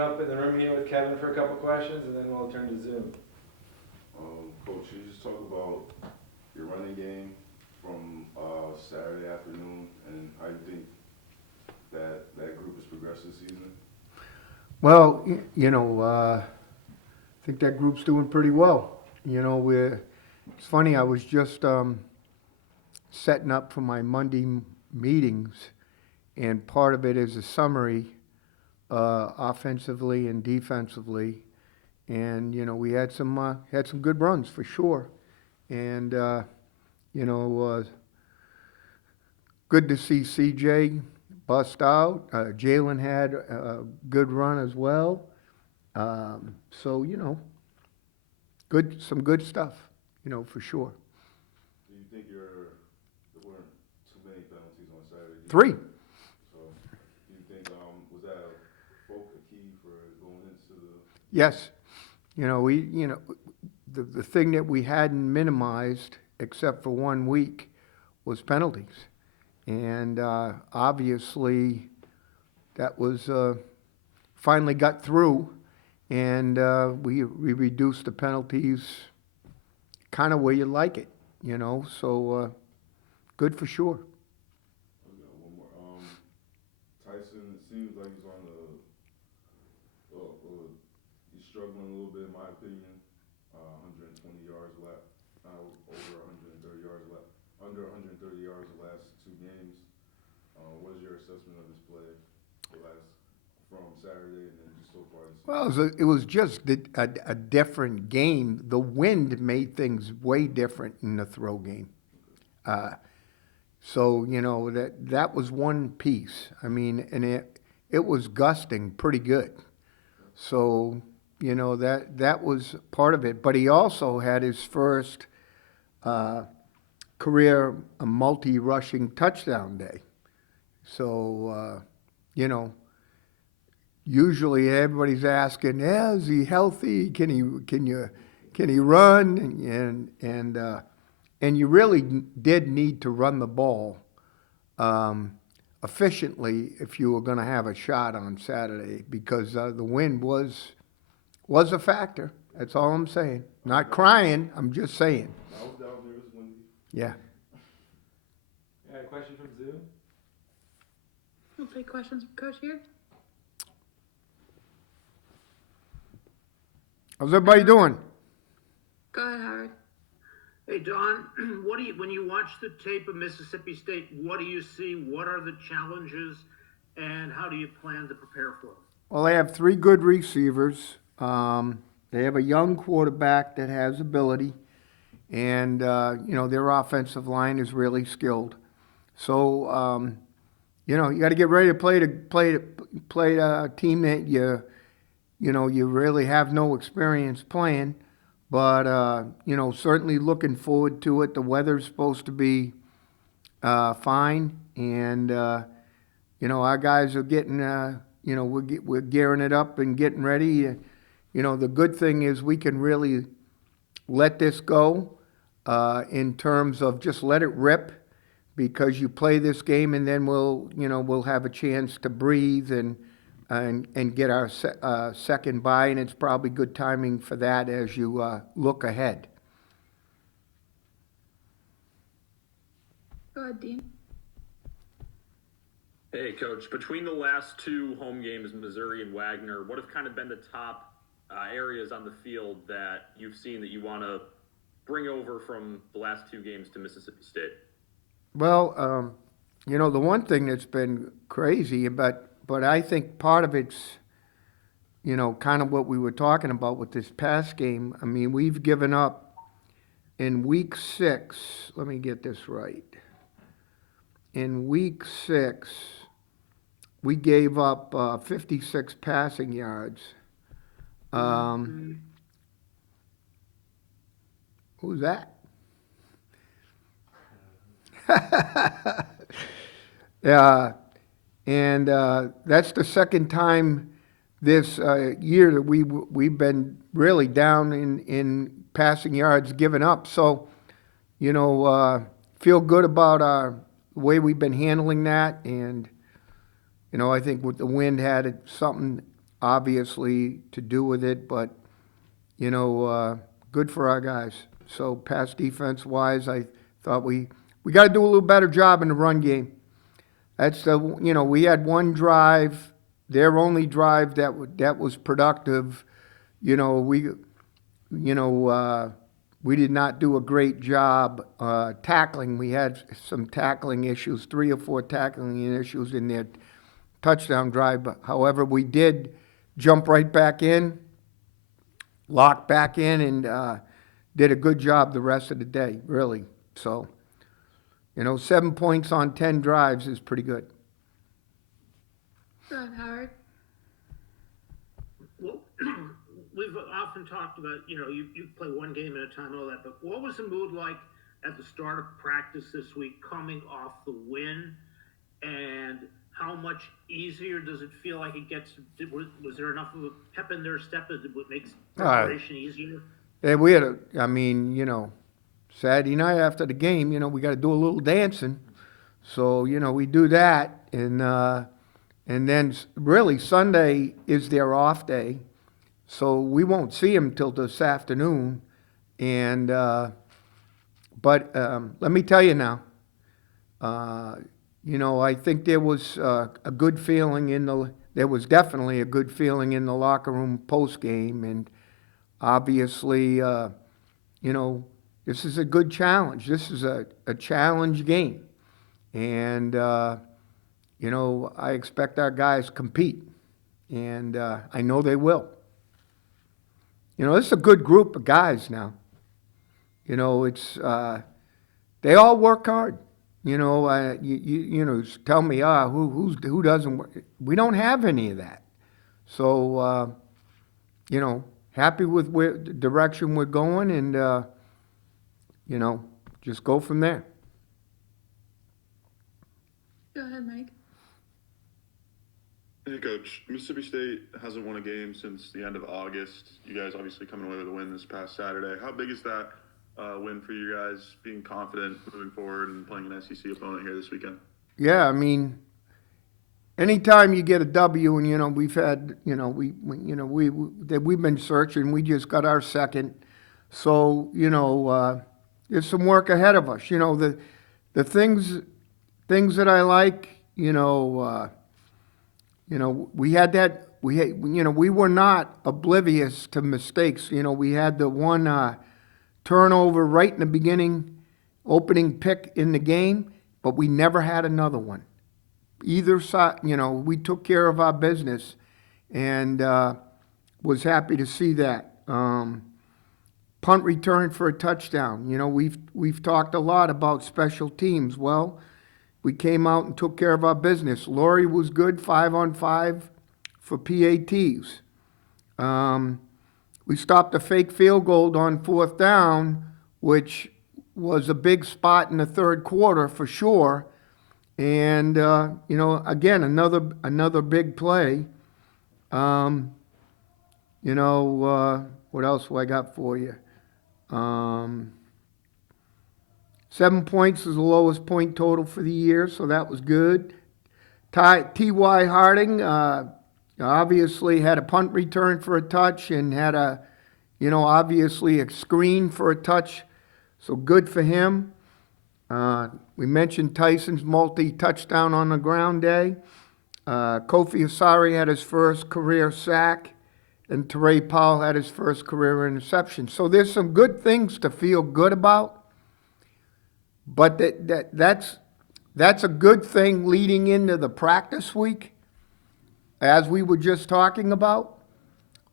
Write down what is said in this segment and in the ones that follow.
open up in the room here with Kevin for a couple questions, and then we'll turn to Zoom. Coach, you just talk about your running game from Saturday afternoon, and how you think that group has progressed this season? Well, I think that group's doing pretty well. It's funny, I was just setting up for my Monday meetings, and part of it is a summary, offensively and defensively. And, we had some good runs for sure. And, good to see CJ bust out. Jalen had a good run as well. So, some good stuff, for sure. Do you think there weren't too many penalties on Saturday? 3. So, do you think was that a key for going into the? Yes. The thing that we hadn't minimized, except for 1 week, was penalties. And obviously, that was finally got through, and we reduced the penalties kind of where you like it, so good for sure. I got one more. Tyson, it seems like he's on he's struggling a little bit, in my opinion. 120 yards left, over 130 yards left, under 130 yards the last 2 games. What is your assessment of his play from Saturday and then just so far this season? Well, it was just a different game. The wind made things way different in the throw game. So, that was one piece. I mean, and it was gusting pretty good. So, that was part of it. But he also had his first career multi-rushing touchdown day. So, usually everybody's asking, is he healthy? Can he run? And you really did need to run the ball efficiently if you were going to have a shot on Saturday, because the wind was a factor. That's all I'm saying. Not crying. I'm just saying. I was down there, it was windy. Yeah. Yeah, a question from Zoom? We'll take questions from Coach here. How's everybody doing? Go ahead, Howard. Hey, Don, when you watch the tape of Mississippi State, what do you see? What are the challenges, and how do you plan to prepare for them? Well, they have 3 good receivers. They have a young quarterback that has ability, and their offensive line is really skilled. So you got to get ready to play a team that you really have no experience playing. But certainly looking forward to it. The weather's supposed to be fine, and our guys are getting we're gearing it up and getting ready. The good thing is we can really let this go in terms of just let it rip, because you play this game and then we'll have a chance to breathe and get our second bye, and it's probably good timing for that as you look ahead. Go ahead, Dean. Hey, Coach. Between the last 2 home games, Missouri and Wagner, what have kind of been the top areas on the field that you've seen that you want to bring over from the last 2 games to Mississippi State? Well, the one thing that's been crazy, but I think part of it's, kind of what we were talking about with this past game. I mean, we've given up in week 6, let me get this right. In week 6, we gave up 56 passing yards. Who's that? Yeah, and that's the second time this year that we've been really down in passing yards given up. So, feel good about the way we've been handling that, and I think with the wind had something obviously, to do with it, but, good for our guys. So pass defense wise, I thought we got to do a little better job in the run game. That's we had one drive, their only drive that was productive. We did not do a great job tackling. We had some tackling issues, 3 or 4 tackling issues in their touchdown drive. However, we did jump right back in, lock back in, and did a good job the rest of the day, really. So, 7 points on 10 drives is pretty good. Go ahead, Howard. Well, we've often talked about, you play one game at a time and all that, but what was the mood like at the start of practice this week coming off the win? And how much easier does it feel like it gets? Was there enough of a pep in their step that it makes preparation easier? Yeah, we had Saturday night after the game, we got to do a little dancing. So, we do that. And then really Sunday is their off day. So we won't see them till this afternoon. And, but let me tell you now, I think there was a good feeling there was definitely a good feeling in the locker room post-game. And obviously, this is a good challenge. This is a challenge game. And, I expect our guys to compete. And I know they will. This is a good group of guys now. It's they all work hard. Tell me, who doesn't work? We don't have any of that. So, happy with the direction we're going, and just go from there. Go ahead, Mike. Hey, Coach. Mississippi State hasn't won a game since the end of August. You guys obviously coming away with a win this past Saturday. How big is that win for you guys, being confident moving forward and playing an SEC opponent here this weekend? Yeah, I mean, anytime you get a W, and we've had, we've been searching. We just got our second, so there's some work ahead of us. The things that I like, we had that. We were not oblivious to mistakes. We had the one turnover right in the beginning, opening pick in the game, but we never had another one. Either side, we took care of our business, and was happy to see that. Punt return for a touchdown. We've talked a lot about special teams. Well, we came out and took care of our business. Laurie was good, 5-on-5 for PATs. We stopped a fake field goal on 4th down, which was a big spot in the third quarter for sure. And, again, another big play. What else do I got for you? 7 points is the lowest point total for the year, so that was good. T.Y. Harding obviously had a punt return for a touch and had obviously a screen for a touch, so good for him. We mentioned Tyson's multi-touchdown on the ground day. Kofi Asari had his first career sack, and Teray Powell had his first career interception. So there's some good things to feel good about. But that's a good thing leading into the practice week, as we were just talking about.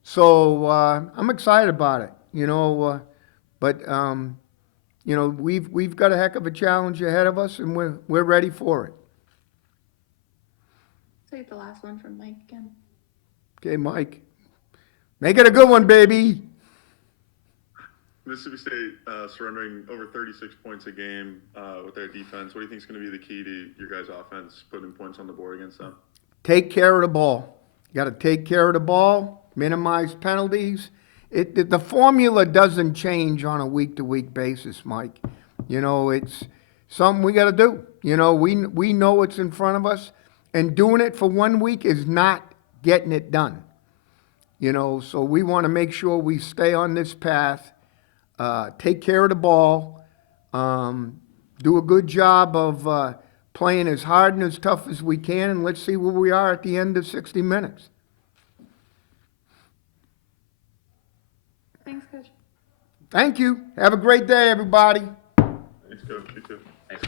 So I'm excited about it, but we've got a heck of a challenge ahead of us, and we're ready for it. Take the last one from Mike again. Okay, Mike, make it a good one, baby. Mississippi State surrendering over 36 points a game with their defense. What do you think is going to be the key to your guys' offense, putting points on the board against them? Take care of the ball. You got to take care of the ball, minimize penalties. The formula doesn't change on a week-to-week basis, Mike. It's something we got to do. We know what's in front of us, and doing it for 1 week is not getting it done. You know, so we want to make sure we stay on this path, take care of the ball, do a good job of playing as hard and as tough as we can, and let's see where we are at the end of 60 minutes. Thanks, Coach. Thank you. Have a great day, everybody. Thanks, Coach. You too.